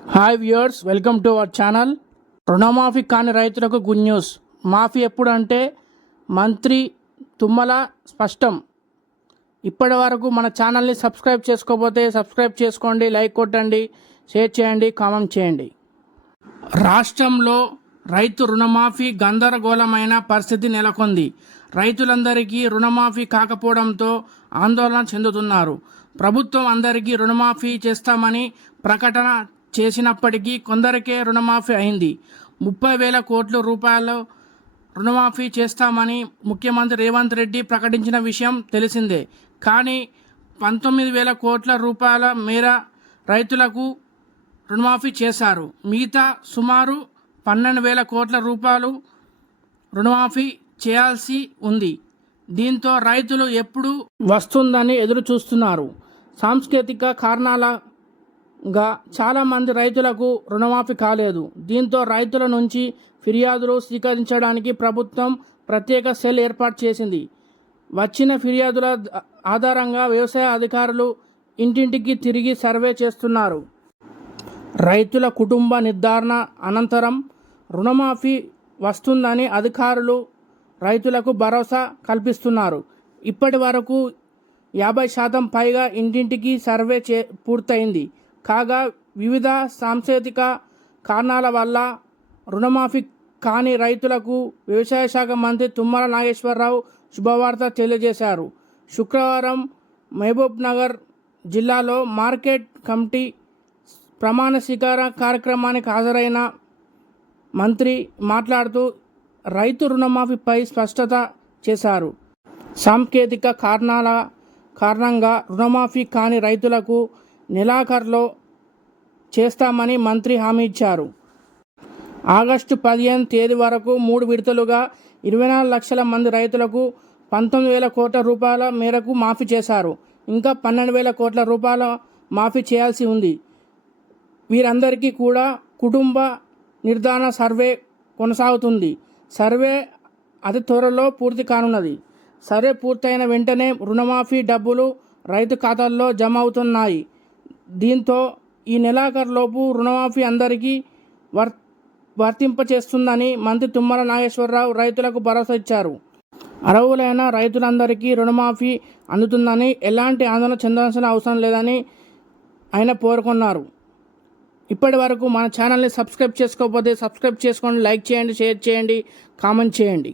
Hi viewers welcome to our channel రుణమాఫీ కాని రైతులకు గుడ్ న్యూస్ మాఫీ ఎప్పుడు అంటే మంత్రి తుమ్మల స్పష్టం. ఇప్పటి వరకు మన ఛానల్ని సబ్స్క్రైబ్ చేసుకోకపోతే సబ్స్క్రైబ్ చేసుకోండి లైక్ కొట్టండి షేర్ చేయండి కామెంట్ చేయండి. రాష్ట్రంలో రైతు రుణమాఫీ గందరగోళమైన పరిస్థితి నెలకొంది. రైతులందరికీ రుణమాఫీ కాకపోవడంతో ఆందోళన చెందుతున్నారు. ప్రభుత్వం అందరికీ రుణమాఫీ చేస్తామని ప్రకటన చేసినప్పటికీ కొందరికే రుణమాఫీ అయింది. ముప్పై వేల కోట్ల రూపాయలు రుణమాఫీ చేస్తామని ముఖ్యమంత్రి రేవంత్ రెడ్డి ప్రకటించిన విషయం తెలిసిందే. కానీ పంతొమ్మిది వేల కోట్ల రూపాయల మేర రైతులకు రుణమాఫీ చేశారు. మిగతా సుమారు పన్నెండు వేల కోట్ల రూపాయలు రుణమాఫీ చేయాల్సి ఉంది. దీంతో రైతులు ఎప్పుడు వస్తుందని ఎదురు చూస్తున్నారు సాంస్కృతిక గా చాలామంది రైతులకు రుణమాఫీ కాలేదు. దీంతో రైతుల నుంచి ఫిర్యాదులు స్వీకరించడానికి ప్రభుత్వం ప్రత్యేక సెల్ ఏర్పాటు చేసింది. వచ్చిన ఫిర్యాదుల ఆధారంగా వ్యవసాయ అధికారులు ఇంటింటికి తిరిగి సర్వే చేస్తున్నారు. రైతుల కుటుంబ నిర్ధారణ అనంతరం రుణమాఫీ వస్తుందని అధికారులు రైతులకు భరోసా కల్పిస్తున్నారు. ఇప్పటి వరకు యాభై శాతం పైగా ఇంటింటికి సర్వే చే పూర్తయింది. కాగా వివిధ సాంస్కృతిక కారణాల వల్ల రుణమాఫీ కాని రైతులకు వ్యవసాయ శాఖ మంత్రి తుమ్మల నాగేశ్వరరావు శుభవార్త తెలియజేశారు. శుక్రవారం మహబూబ్ నగర్ జిల్లాలో మార్కెట్ కమిటీ ప్రమాణ స్వీకార కార్యక్రమానికి హాజరైన మంత్రి మాట్లాడుతూ రైతు రుణమాఫీపై స్పష్టత చేశారు. సాంకేతిక కారణాల కారణంగా రుణమాఫీ కాని రైతులకు నెలాఖరులో చేస్తామని మంత్రి హామీ ఇచ్చారు. ఆగస్టు పదిహేను తేదీ వరకు మూడు విడతలుగా ఇరవై నాలుగు లక్షల మంది రైతులకు పంతొమ్మిది వేల కోట్ల రూపాయల మేరకు మాఫీ చేశారు. ఇంకా పన్నెండు వేల కోట్ల రూపాయల మాఫీ చేయాల్సి ఉంది. వీరందరికీ కూడా కుటుంబ నిర్ధారణ సర్వే కొనసాగుతుంది. సర్వే అతి త్వరలో పూర్తి కానున్నది. సర్వే పూర్తయిన వెంటనే రుణమాఫీ డబ్బులు రైతు ఖాతాల్లో జమ అవుతున్నాయి. దీంతో ఈ నెలాఖరులోపు రుణమాఫీ అందరికీ వర్ వర్తింపచేస్తుందని మంత్రి తుమ్మల నాగేశ్వరరావు రైతులకు భరోసా ఇచ్చారు. అర్హులైన రైతులందరికీ రుణమాఫీ అందుతుందని ఎలాంటి ఆందోళన చెందాల్సిన అవసరం లేదని ఆయన పేర్కొన్నారు. ఇప్పటి వరకు మన ఛానల్ని సబ్స్క్రైబ్ చేసుకోకపోతే సబ్స్క్రైబ్ చేసుకోండి లైక్ చేయండి షేర్ చేయండి కామెంట్ చేయండి.